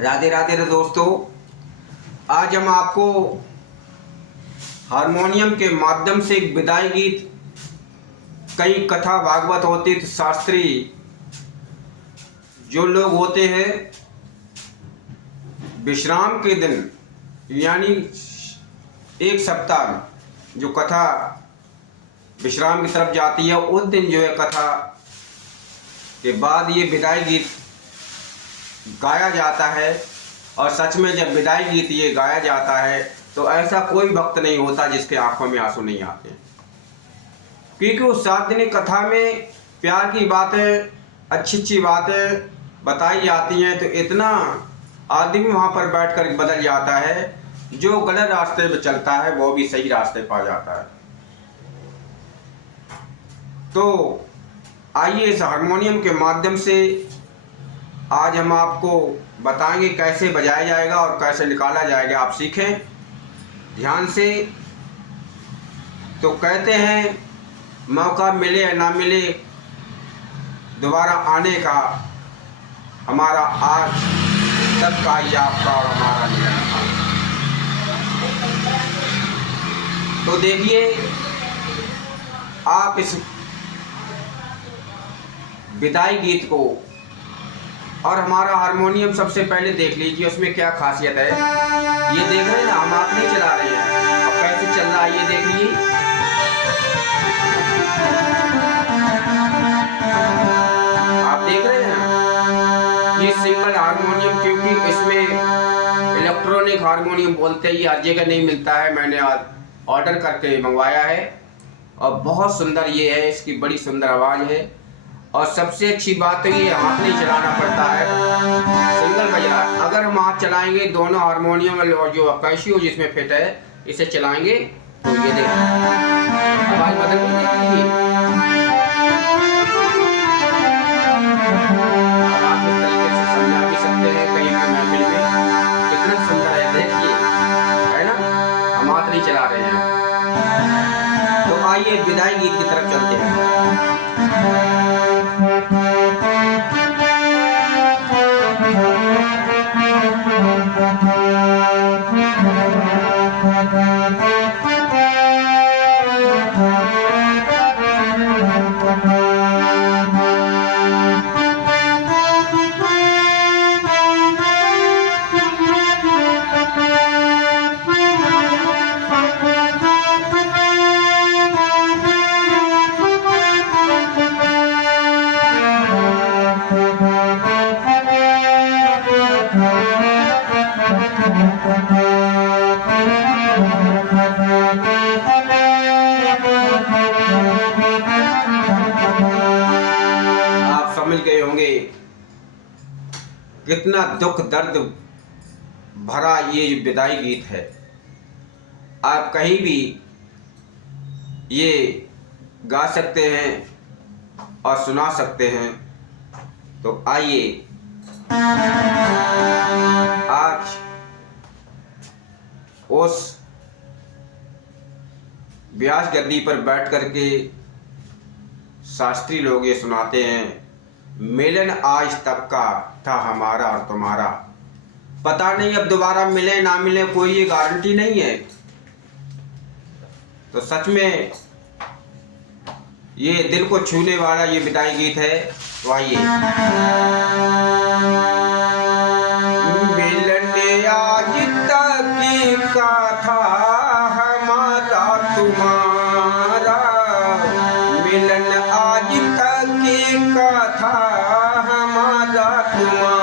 राधे राधे रे दोस्तों। आज हम आपको हारमोनियम के माध्यम से एक विदाई गीत, कई कथा भागवत होती तो शास्त्री जो लोग होते हैं विश्राम के दिन यानी एक सप्ताह जो कथा विश्राम की तरफ जाती है उस दिन जो है कथा के बाद ये विदाई गीत गाया जाता है। और सच में जब विदाई गीत ये गाया जाता है तो ऐसा कोई वक्त नहीं होता जिसके आंखों में आंसू नहीं आते, क्योंकि उस 7 दिन कथा में प्यार की बातें, अच्छी अच्छी बातें बताई जाती हैं। तो इतना आदमी वहाँ पर बैठकर बदल जाता है, जो गलत रास्ते पर चलता है वो भी सही रास्ते पा जाता है। तो आइए इस हारमोनियम के माध्यम से आज हम आपको बताएंगे कैसे बजाया जाएगा और कैसे निकाला जाएगा। आप सीखें ध्यान से। तो कहते हैं मौका मिले या ना मिले दोबारा आने का, हमारा आज तक का ही आपका और हमारा मिलन था। तो देखिए आप इस विदाई गीत को और हमारा हारमोनियम सबसे पहले देख लीजिए उसमें क्या खासियत है। ये देख रहे हैं ना, हम आप नहीं चला रहे हैं, अब कैसे चल रहा है ये देख लीजिए। आप देख रहे हैं ये सिंगल हारमोनियम, क्योंकि इसमें इलेक्ट्रॉनिक हारमोनियम बोलते ही हर जगह नहीं मिलता है। मैंने आज ऑर्डर करके मंगवाया है और बहुत सुंदर ये है, इसकी बड़ी सुंदर आवाज़ है। और सबसे अच्छी बात तो ये हाथ नहीं चलाना पड़ता है, सिंगल बजा। अगर हम हाथ चलाएंगे दोनों हारमोनियम और जो कैसियो जिसमें फिट है इसे चलाएंगे तो ये देखिए आवाज बदल गई। आप इस तरीके से समझा भी सकते हैं कहीं भी महफिल में, कितना सुंदर है देखिए, है ना। हम हाथ नहीं चला रहे हैं। तो आइए विदाई गीत की तरफ चलते हैं। आप समझ गए होंगे कितना दुख दर्द भरा ये विदाई गीत है। आप कहीं भी ये गा सकते हैं और सुना सकते हैं। तो आइए आज उस व्यास गद्दी पर बैठ करके शास्त्री लोग ये सुनाते हैं, मिलन आज तक का था हमारा और तुम्हारा, पता नहीं अब दोबारा मिले ना मिले, कोई ये गारंटी नहीं है। तो सच में ये दिल को छूने वाला ये विदाई गीत है। तो आइए मिलन आज तक का था हमारा तुम्हारा, मिलन आज तक का था हमारा तुम्हारा।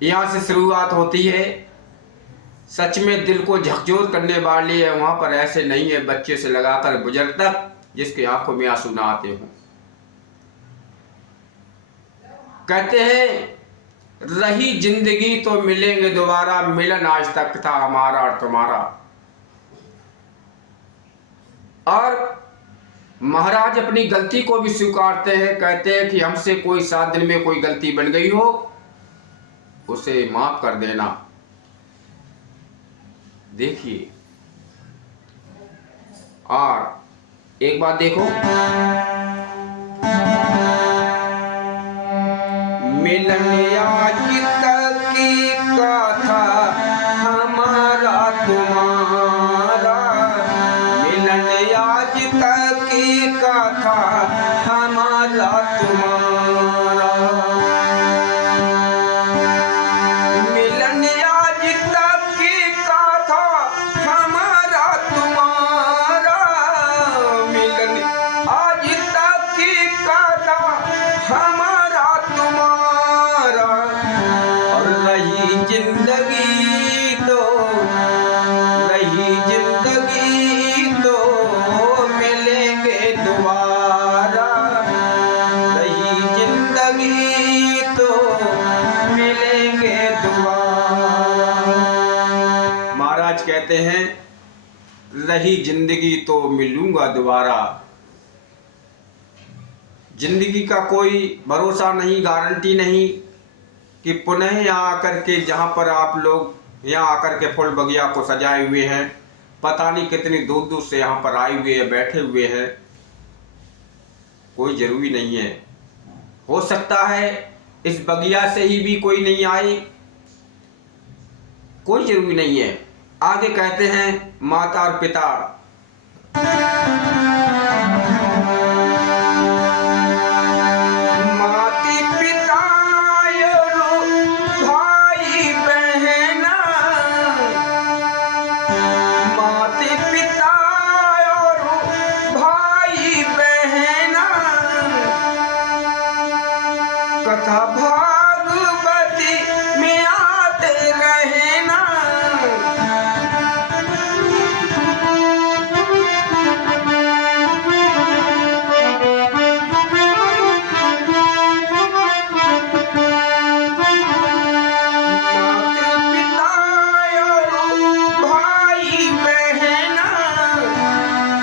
यहाँ से शुरुआत होती है। सच में दिल को झकझोर करने वाली है। वहाँ पर ऐसे नहीं है बच्चे से लगाकर बुजुर्ग तक जिसकी आंखों में आंसू ना आते हों। कहते हैं रही जिंदगी तो मिलेंगे दोबारा, मिलन आज तक था हमारा और तुम्हारा। और महाराज अपनी गलती को भी स्वीकारते हैं। कहते हैं कि हमसे कोई 7 दिन में कोई गलती बन गई हो उसे माफ कर देना। देखिए, और एक बात देखो, मिलन आज तक की कथा हमारा तुम्हारा, मिलन आज तक की कथा हमारा तुम्हारा, मिलन आज तक की कथा हमारा तुम्हारा, मिलन आज तक की कथा हमारा तुम्हारा। और रही जिंदगी तो मिलेंगे दोबारा, रही जिंदगी तो मिलेंगे दोबारा। महाराज कहते हैं रही जिंदगी तो मिलूंगा दोबारा। जिंदगी का कोई भरोसा नहीं, गारंटी नहीं कि पुनः यहाँ आकर के, जहाँ पर आप लोग यहाँ आकर के फूल बगिया को सजाए हुए हैं, पता नहीं कितनी दूर दूर से यहाँ पर आए हुए हैं, बैठे हुए हैं, कोई जरूरी नहीं है। हो सकता है इस बगिया से ही भी कोई नहीं आए, कोई जरूरी नहीं है। आगे कहते हैं माता और पिता, कथा भागवती में आते रहना,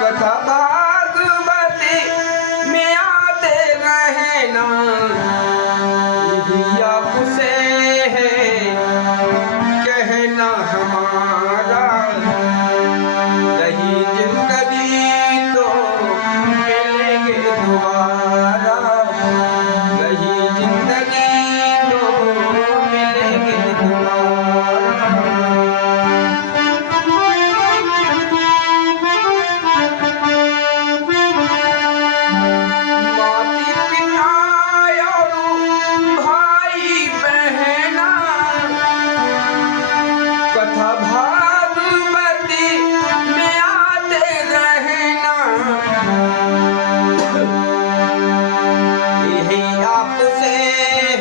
कथा भागवती में आते रहना। आपसे है कहना हमारा, रही जिंदगी तो मिलेंगे दोबारा, रही जिंदगी तो मिलेंगे दोबारा। कथा भागवती में आते रहना, यही आपसे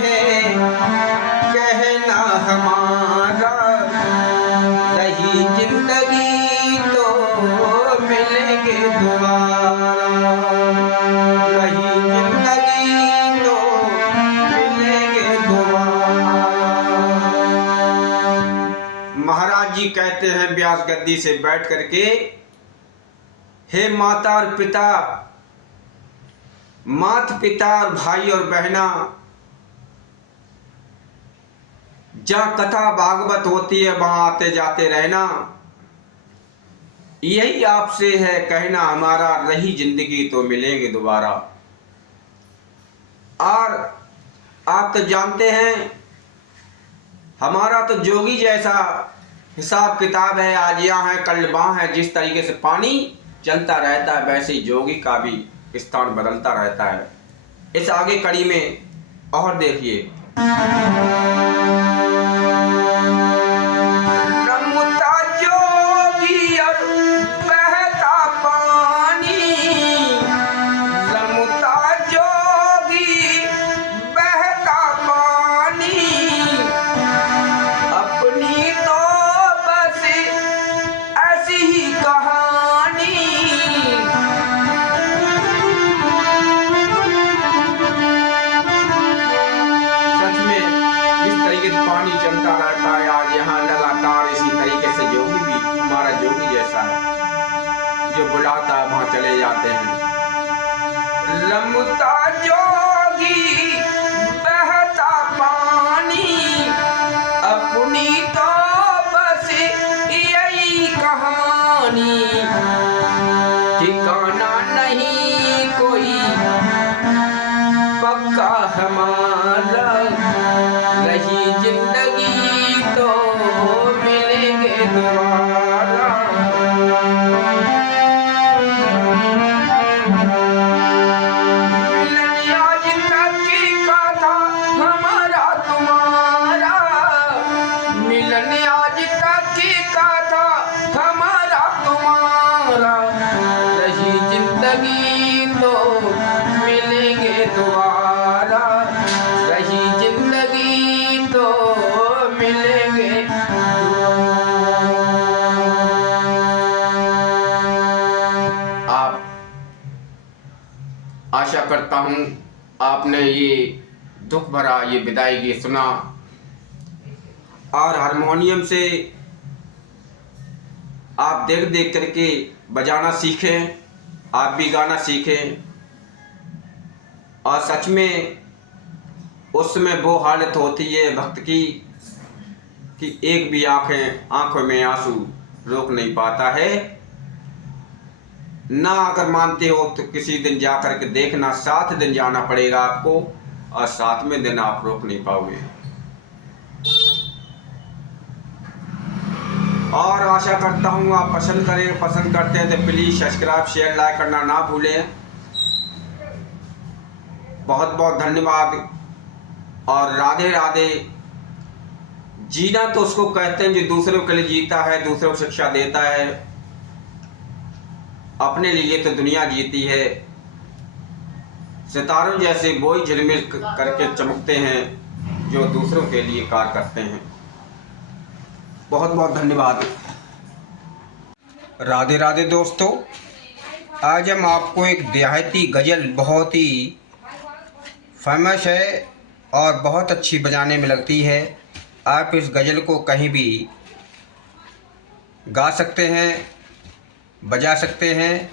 है कहना हमारा, रही जिंदगी तो मिलेंगे दोबारा, रही जिंदगी तो मिलेंगे दोबारा। महाराज जी कहते हैं व्यास गद्दी से बैठ करके, हे माता और पिता, मात पिता और भाई और बहना, जहाँ कथा भागवत होती है वहां आते जाते रहना। यही आपसे है कहना हमारा, रही जिंदगी तो मिलेंगे दोबारा। और आप तो जानते हैं हमारा तो जोगी जैसा हिसाब किताब है, आज यहाँ है कल वहाँ है। जिस तरीके से पानी चलता रहता है वैसे ही जोगी का भी स्थान बदलता रहता है। इस आगे कड़ी में और देखिए, रमता जोगी और बहता पानी, रमता जोगी बहता पानी, जो बुलाता वहां चले जाते हैं। रमता जोगी बहता पानी, अपनी तो बस यही कहानी, ठिकाना नहीं कोई पक्का हमारा, रही जिंदगी तो मिलेंगे दोबारा। मिलन आज तक का था हमारा तुम्हारा, मिलन आज तक का था हमारा तुम्हारा, रही जिंदगी तो मिलेंगे दोबारा, रही जिंदगी तो मिलेंगे। आप आशा करता हूँ आपने ये दुख भरा ये विदाई गीत सुना और हारमोनियम से आप देख देख करके बजाना सीखें, आप भी गाना सीखें। और सच में उस समय वो हालत होती है भक्त की कि एक भी आंखों में आंसू रोक नहीं पाता है। ना अगर मानते हो तो किसी दिन जा कर के देखना, 7 दिन जाना पड़ेगा आपको और 7वें दिन आप रोक नहीं पाओगे। और आशा करता हूँ आप पसंद करें, पसंद करते हैं तो प्लीज़ सब्सक्राइब शेयर लाइक करना ना भूलें। बहुत बहुत धन्यवाद और राधे राधे। जीना तो उसको कहते हैं जो दूसरों के लिए जीता है, दूसरों को शिक्षा देता है, अपने लिए तो दुनिया जीती है। सितारों जैसे वही झिलमिल करके चमकते हैं जो दूसरों के लिए कार्य करते हैं। बहुत बहुत धन्यवाद। राधे राधे दोस्तों, आज हम आपको एक देहाती गज़ल बहुत ही फेमस है और बहुत अच्छी बजाने में लगती है। आप इस गज़ल को कहीं भी गा सकते हैं, बजा सकते हैं,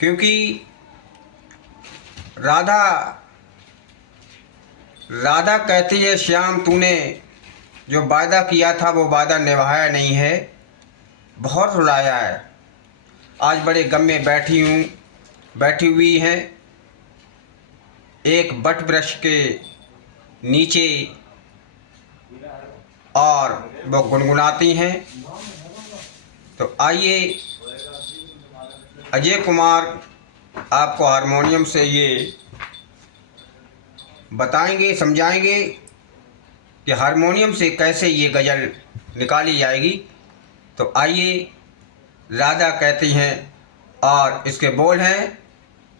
क्योंकि राधा कहती है श्याम तूने जो वादा किया था वो वादा निभाया नहीं है, बहुत रुलाया है। आज बड़े गम में बैठी हुई हैं एक वट वृक्ष के नीचे और वो गुनगुनाती हैं। तो आइए अजय कुमार आपको हारमोनियम से ये बताएंगे, समझाएंगे कि हारमोनियम से कैसे ये गज़ल निकाली जाएगी। तो आइए, राधा कहती हैं और इसके बोल हैं,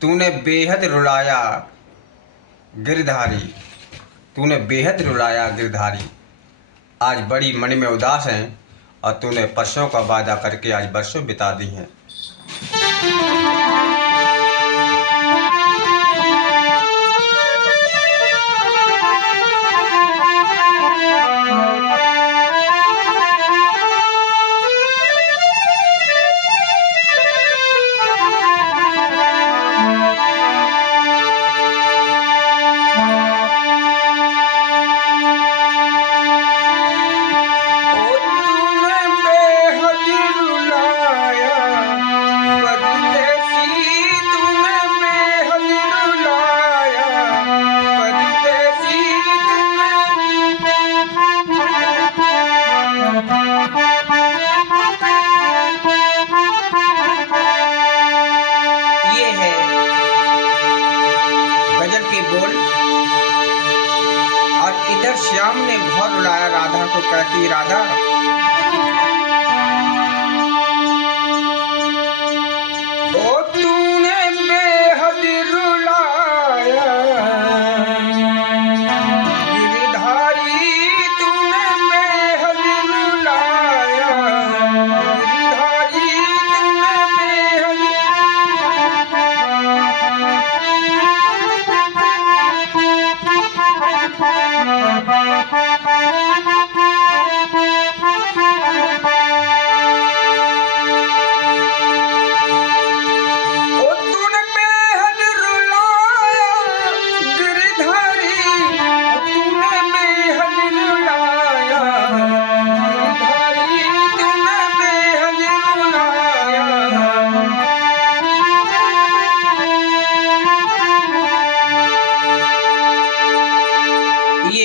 तूने बेहद रुलाया गिरधारी, तूने बेहद रुलाया गिरधारी, आज बड़ी मन में उदास हैं और तूने परसों का वादा करके आज बरसों बिता दी हैं। श्याम ने बहुत रुलाया राधा को, कहती राधा ओ तूने बेहद रुलाया गिरधारी, तूने बेहद रुलाया गिरधारी, तूने बेहद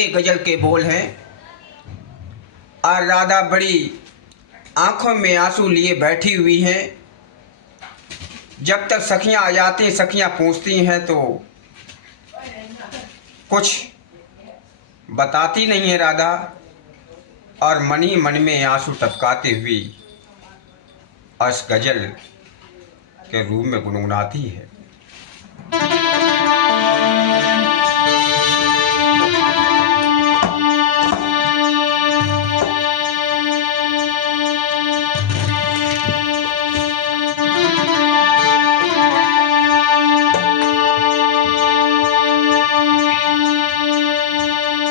ये गजल के बोल हैं। और राधा बड़ी आंखों में आंसू लिए बैठी हुई हैं। जब तक सखियां आ जाती, सखियां पूछती हैं तो कुछ बताती नहीं है राधा, और मन ही मन में आंसू टपकाती हुई इस गजल के रूप में गुनगुनाती है।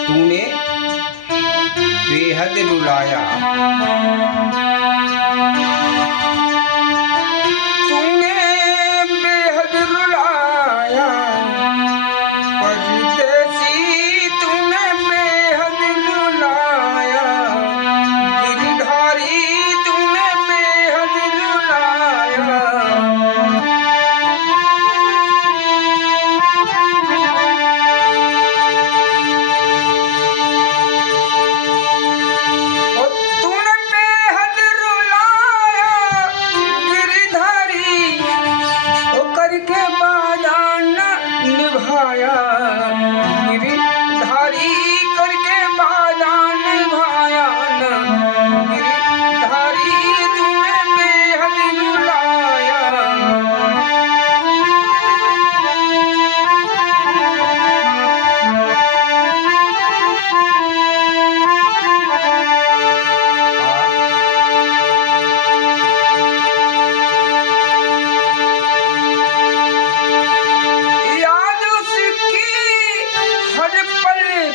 तूने बेहद रुलाया, तूने बेहद रुलाया, परदेसी तूने बेहद रुलाया, गिरधारी तूने बेहद रुलाया।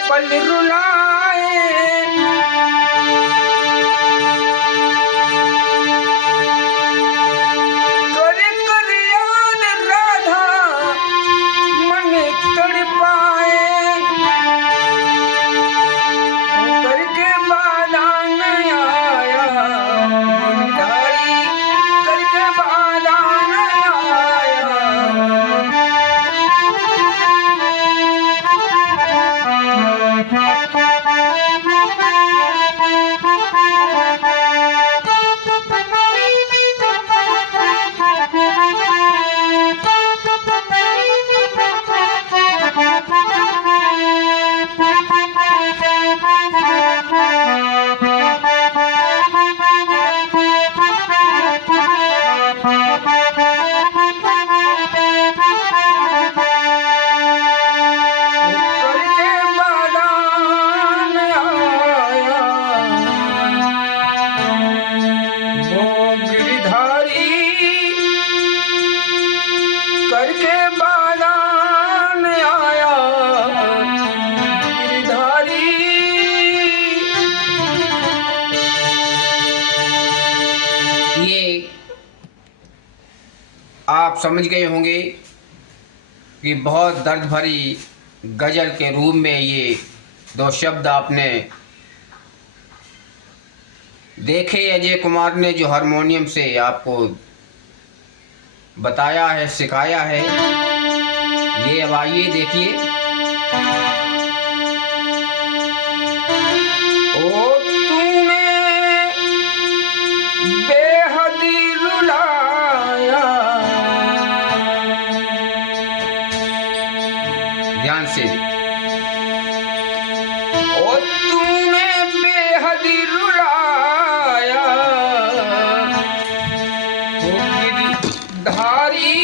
पल रुलाए, कर कर याद राधा मन तड़पाए, करके बाधा न आया गिरधारी, करके बाधा न आया। करके बाधा न आया गिरधारी। ये आप समझ गए होंगे कि बहुत दर्द भरी गजल के रूप में ये दो शब्द आपने देखे। अजय कुमार ने जो हारमोनियम से आपको बताया है, सिखाया है, ये अब आइए देखिए। ओ तूने बेहद रुलाया, ध्यान से, ओ तूने बेहद रुलाया, धारी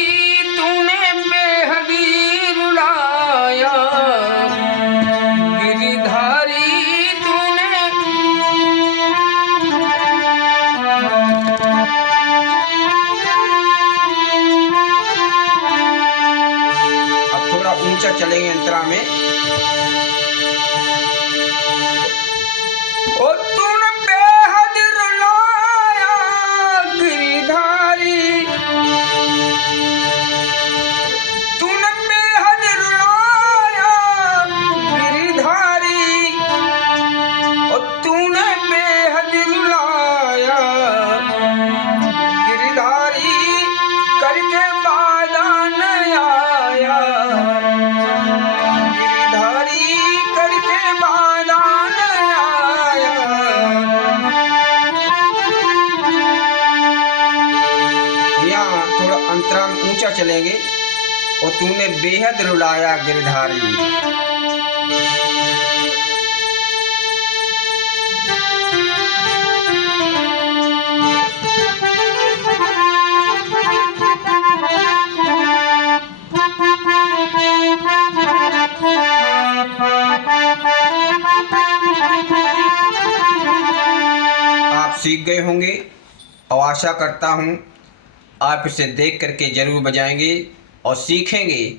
तूने बेहद रुलाया, गिरधारी तूने। अब थोड़ा ऊंचा चलेंगे अंतरा में। और तूने बेहद रुलाया गिरधारी। आप सीख गए होंगे और आशा करता हूँ आप इसे देख करके ज़रूर बजाएंगे और सीखेंगे।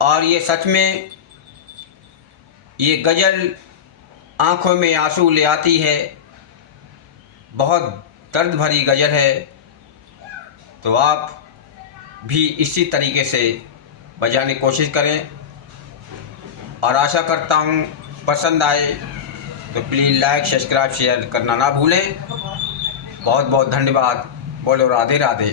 और ये सच में ये गज़ल आँखों में आंसू ले आती है, बहुत दर्द भरी गज़ल है। तो आप भी इसी तरीके से बजाने की कोशिश करें और आशा करता हूँ पसंद आए तो प्लीज़ लाइक सब्सक्राइब शेयर करना ना भूलें। बहुत बहुत धन्यवाद। बोलो राधे राधे।